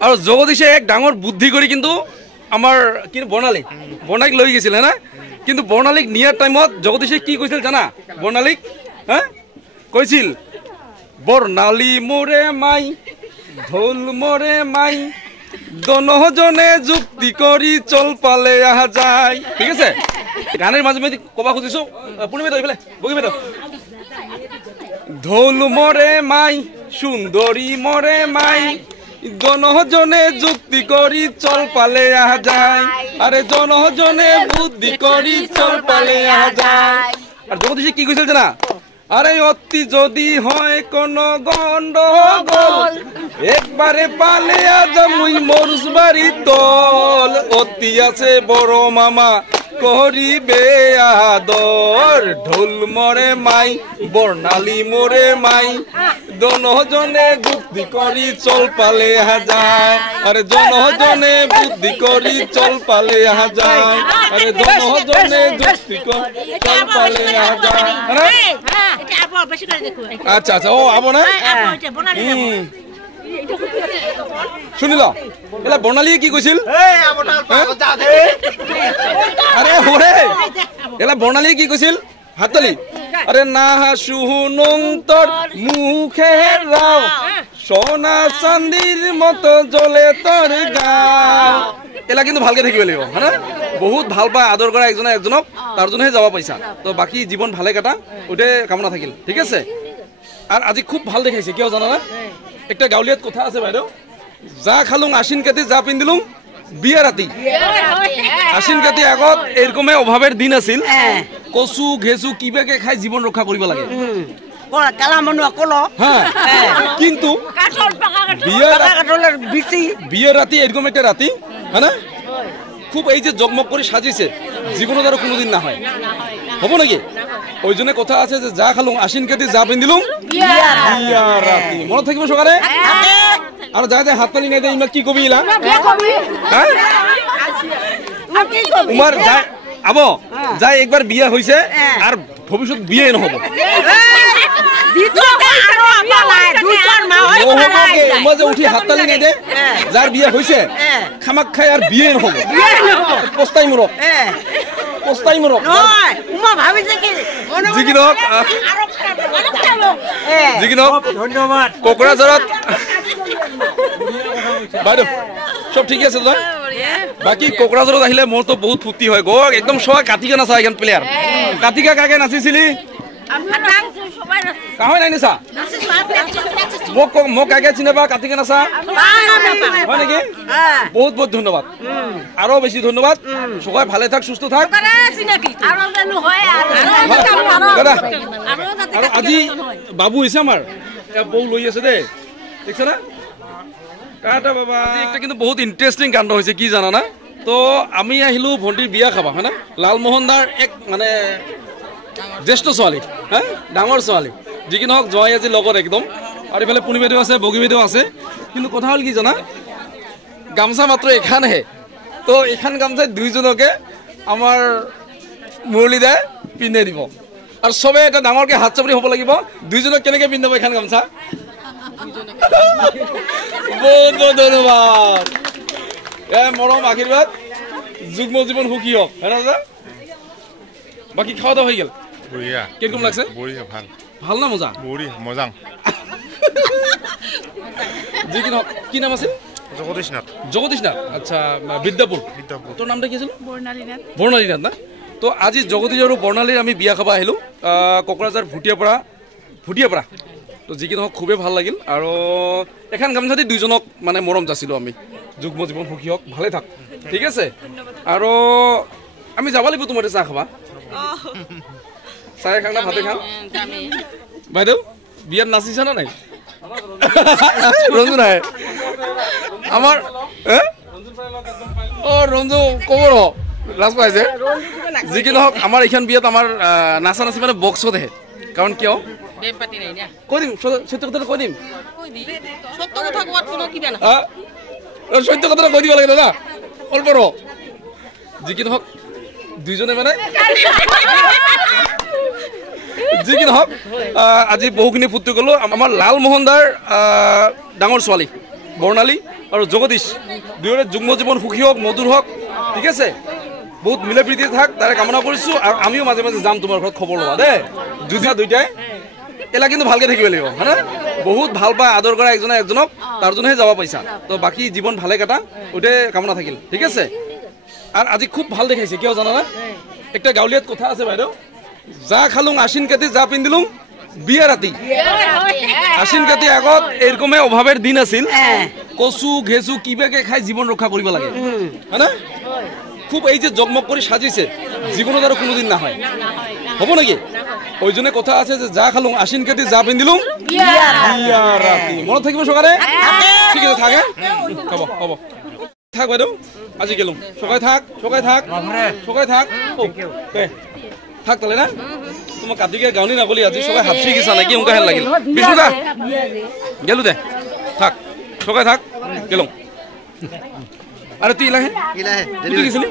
আৰু জগদীশে এক ডাঙৰ বুদ্ধি কৰি কিন্তু আমাৰ কি বৰ্ণালীক লৈ গৈছিল না কিন্তু বৰ্ণালীক নিয়াৰ টাইমত জগদীশে কি কৈছিল জানা বৰ্ণালীক কৈছিল বৰ্ণালী মোৰে মাই ঢোল মোৰে মাই দনজনে যুক্তি কৰি চল পালে আহা যায় ঠিক আছে গানের মাঝে মাঝে কবা খুঁজিছো পূর্ণিমা এইফালে বগিমে ঢোল মরে মাই সুন্দরী মরে মাই জনজনে যুক্তি করি চল পালে আহা যায় আরে জনজনে বুদ্ধি করি চল পালে আহা যায় আর জগদীশে কি কইছিল জানা আরে অতি যদি হয় কোন গন্ডগোল একবারে পালে আজ মুই মরুস বাড়ি তল অতি আছে বড় মামা করিবে আদর ঢোল মরে মাই বর্ণালী মোরে মাই দনজনে বুদ্ধি করি চল পালে আহা যায় আরে জনজনে বুদ্ধি করি চল পালে আহা যায় আরে জনজনে যুক্তি করি চল পালে আহা যায় আচ্ছা আচ্ছা ও আবো না শুনিল এলা বৰ্ণালীয়ে কি কৈছিল আৰে ওৰে এলা বৰ্ণালীয়ে কি কৈছিল হাতলি আরে না শুনুং তোর মুখে রাও সোনা চান্দির মতো জ্বলে তোর গাও এলা কিন্তু ভালকে থাকিব লাগিব হয়না বহুত ভাল পায় আদৰ কৰা একজনে একজনক তাৰ জনেহে যাব পাইছা তো বাকি জীবন ভালে কাটা ওতে কামনা থাকিল ঠিক আছে আর আজি খুব ভাল দেখাইছে কিয় জানা না একটা গাউলিয়াত কথা আছে বাইদেউ যা খালুং আশ্বিন কাতি যা পিন্ধিলুং বিয়া রাতি আশ্বিন কাতি আগত এরকমে অভাবের দিন আছিল কচু ঘেঁচু কিবাকে খাই জীবন রক্ষা কৰিব লাগে কিন্তু বিয়া রাতি এরকম একটা রাতি হ্যাঁ না খুব এই যে জগমগ করে সাজিছে জীবনত আর কোনোদিন না হয় হব নাকি ওই জন্য কথা আছে যে যা খালুং আশ্বিন কাতি যা পিন্ধিলুং বিয়া রাতি মনত থাকিব সকালে আর যা যা হাত তালি নাই দে ইমা কি কবি ইলা হ্যাঁ উমার যায় আবো যাই একবার বিয়া হইছে আর ভবিষ্যৎ বিয়ে নহব উঠি হাত তালি নাই দে যার বিয়ে হইছে খামাক খাই আর বিয়ে নহব পস্তাই মূরক পস্তাই মূরক ধন্যবাদ কোকৰাঝাৰত বাইদেউ সব ঠিক আছে তো বাকি কোকৰাঝাৰত আহিলে মোর তো বহুত ফুর্তি হয় গো একদম সবাই কাটিকা নাচা এখন প্লেয়ার কাটিকা কাকে নাচিছিলি কাহয় নাই নিচা মোক কাকে চিনে পা কাটিকা নাচা হয় নাকি বহুত বহুত ধন্যবাদ আরো বেশি ধন্যবাদ সবাই ভালে থাক সুস্থ থাক আজি বাবু হয়েছে আমার বউ লই আছে দে দেখছ না কাটা বাবা একটা কিন্তু বহুত ইন্টারেস্টিং কাণ্ড হয়েছে কি জানা না তো আমি আহিলো ভন্টির বিয়া খাবা হয় না লালমোহন দার এক মানে জ্যেষ্ঠ ছোৱালী হ্যাঁ ডাঙৰ ছোৱালী যি কি নহওক জয় আজি লগত একদম আর এফালে পুনি বাইদেউ আছে বগী বাইদেউ আছে কিন্তু কথা হল কি জানা গামছা মাত্র এখানহে তো এখান গামছায় দুইজনকে আমার মুরলী দায় পিন্ধাই দিব আর সবে এটা ডাঙরকে হাত চাপৰি হব লাগিব দুইজনক কেনেকে পিন্ধাব এখান গামছা বহুত বহুত ধন্যবাদ মৰম আশীৰ্বাদ যুগ্ম জীবন সুখী হোক হ্যাঁ দাদা বাকি খাওয়া দাওয়া হয়ে গেল বঢ়িয়া কিরকম লাগছে বঢ়িয়া ভাল ভাল না মজা বঢ়িয়া মজাং জি কি নাম আছিল জগদীশ নাথ আচ্ছা বিদ্যাপুর তোর নামটা কি আছিল বৰ্ণালী নাথ না তো আজি জগদীশ আৰু বৰ্ণালীৰ আমি বিয়া খাব আহিলোঁ কোকৰাঝাৰ ভুটিয়াপাৰা তো যি কি নহওক খুবেই ভাল লাগিল আৰু এখন গামছাতে দুইজনক মানে মৰম যাচিলোঁ আমি যুগ্ম জীৱন সুখী হওক ভালে থাক ঠিক আছে আৰু আমি যাব লাগিব তোমাৰ চাহ খাবা চাহে খাং না ভাতে খাং বাইদেউ বিয়াত নাচিছা না নাই ৰঞ্জু নাই আমার ও রঞ্জু কবর লাজ পাইছে যি কি নহওক আমার এইখান বিয়াত আমার নাচা নাচি মানে বক্সত আহে কারণ কিয় কৈ দিম সত্য কথাটা কৈ দিম সত্য কথাটা কৈ দিব লাগে দাদা অল্প ৰ যি কি নহওক দুইজনে মানে যি কি নহওক আজি বহুখিনি ফূৰ্তি কৰিলোঁ আমাৰ লালমোহন দাৰ ডাঙৰ ছোৱালী বৰ্ণালী আৰু জগদীশ দুয়োৰে যুগ্ম জীৱন সুখী হওক মধুৰ হওক ঠিক আছে বহুত মিলা প্ৰীতি থাক তাৰে কামনা কৰিছোঁ আৰু আমিও মাজে মাজে যাম তোমাৰ ঘৰত খবৰ ল'বা দেই যুঁজা দুইটাই এলা কিন্তু ভালকৈ থাকিব লাগিব হয়নে বহুত ভাল পায় আদৰ কৰা একজনে একজনক তাৰজনহে যাব পাইছা তো বাকী জীৱন ভালে কাটা ওইটাই কামনা থাকিল ঠিক আছে আৰু আজি খুব ভাল দেখাইছে কিয় জানানে একটা গাঁৱলীয়াত কথা আছে বাইদেউ যা খালুং আশ্বিন কাতি যা পিন্ধিলুং বিয়া ৰাতি আশ্বিন কাতি আগত এৰকমে অভাবেৰ দিন আছিল কচু ঘেঁচু কিবাকে খাই জীবন ৰক্ষা কৰিব লাগে হয়নে খুব এই যে জগমগ কৰি সাজিছে জীবনত আৰু কোনোদিন না হয় হ'ব নেকি ওইজনে কথা আছে যে যা খালুং আশ্বিন কাতি যা পিন্ধিলুং বিয়া ৰাতি মনত থাকিব সকালে ঠিক আছে থাকে হ'ব হ'ব থাক বাইদেউ আজি গেলুম সকাই থাক থাক তাহলে না তোমার কাটিকে গাউনি না বলি আজি সবাই হাফসি গেছা নাকি উনকা হেন লাগিল বিশুদা গেলু দে থাক সকাই থাক গেলুম আরে তুই ইলাহে তুই গেছিলি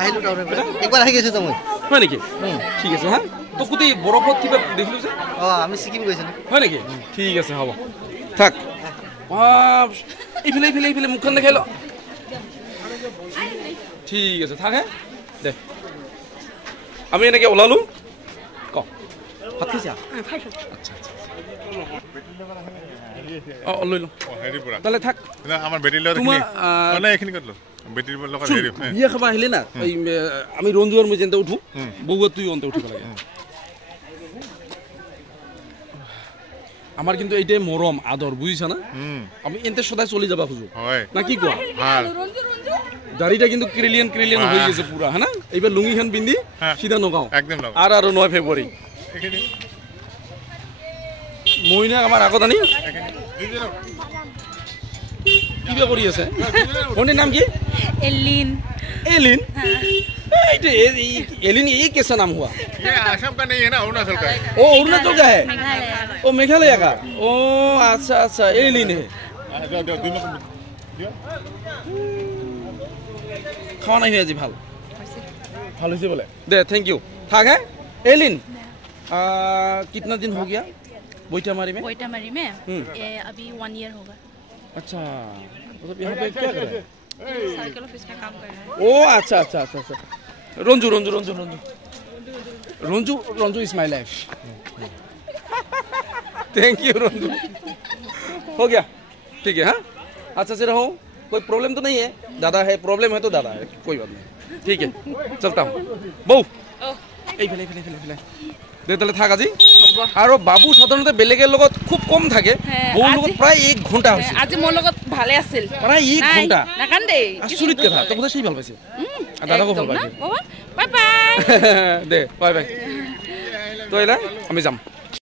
আহিলো টাউনে একবার আহি গেছো তুমি হয় নাকি ঠিক আছে হ্যাঁ তো কুতি বরফত কিবা দেখিলো যে আমি সিকিম গৈছিলো হয় নাকি ঠিক আছে হ'ব থাক ইফালে মুখখন দেখাই ল ঠিক আছে থাক হ্যাঁ দে আমি এনেকে ওলালো ক ভাত খাইছা আচ্ছা লৈ লো তাহলে থাক আমার বেটির লগত মানে এখিনি করলো বেটির লগত হেৰি বিয়া খাবা আহিলে না আমি রঞ্জুয়ার মই যেতে উঠো বউয়া তুই অন্তে উঠিব লাগে আমার কিন্তু এইটাই মরম আদর বুঝিছা না আমি এনতে সদায় চলি যাবা খুঁজো না কি কোয়া দাড়িটা কিন্তু ক্রিলিয়ান হয়ে গেছে পুরা হ্যাঁ না এইবার লুঙ্গি খান পিন্ধি সিধা নগাঁও একদম আর 9 ফেব্রুয়ারি মইনা আমার আগত আনি কিবা কৰি আছে ফোনের নাম কি एलिन एलिन एलिन ये कैसा नाम हुआ ये आसाम का नहीं है ना अरुणाचल का है ओ अरुणाचल का है ओ मेघालय का ओ अच्छा एलिन है खावा नहीं है जी ভাল হয়েছে বলে দে থ্যাংক ইউ থাক है एलिन कितना दिन हो गया बोईटामारी में अभी 1 ईयर होगा अच्छा मतलब यहाँ पे क्या कर रहे हैं सर्कल ऑफिस में काम कर रहा है ओ अच्छा Ranju is my life thank you Ranju हो गया ठीक है हाँ अच्छा से रहो कोई प्रॉब्लम तो नहीं है दादा है प्रॉब्लम है तो दादा है कोई बात नहीं ठीक है चलता हूँ बहू ফেলে দে তাহলে থাক আজি আৰু বাবু সাধাৰণতে বেলেগৰ লগত খুব কম থাকে বউৰ লগত প্ৰায় 1 ঘণ্টা হৈছে আজি মোৰ লগত ভালে আছিল প্ৰায় 1 ঘণ্টা নাকান দেই আচৰিত কথা তো বোধহয় সেই ভাল পাইছে দাদাকো ভাল পাইছে বাই বাই দে বাই বাই তো এলা আমি যাম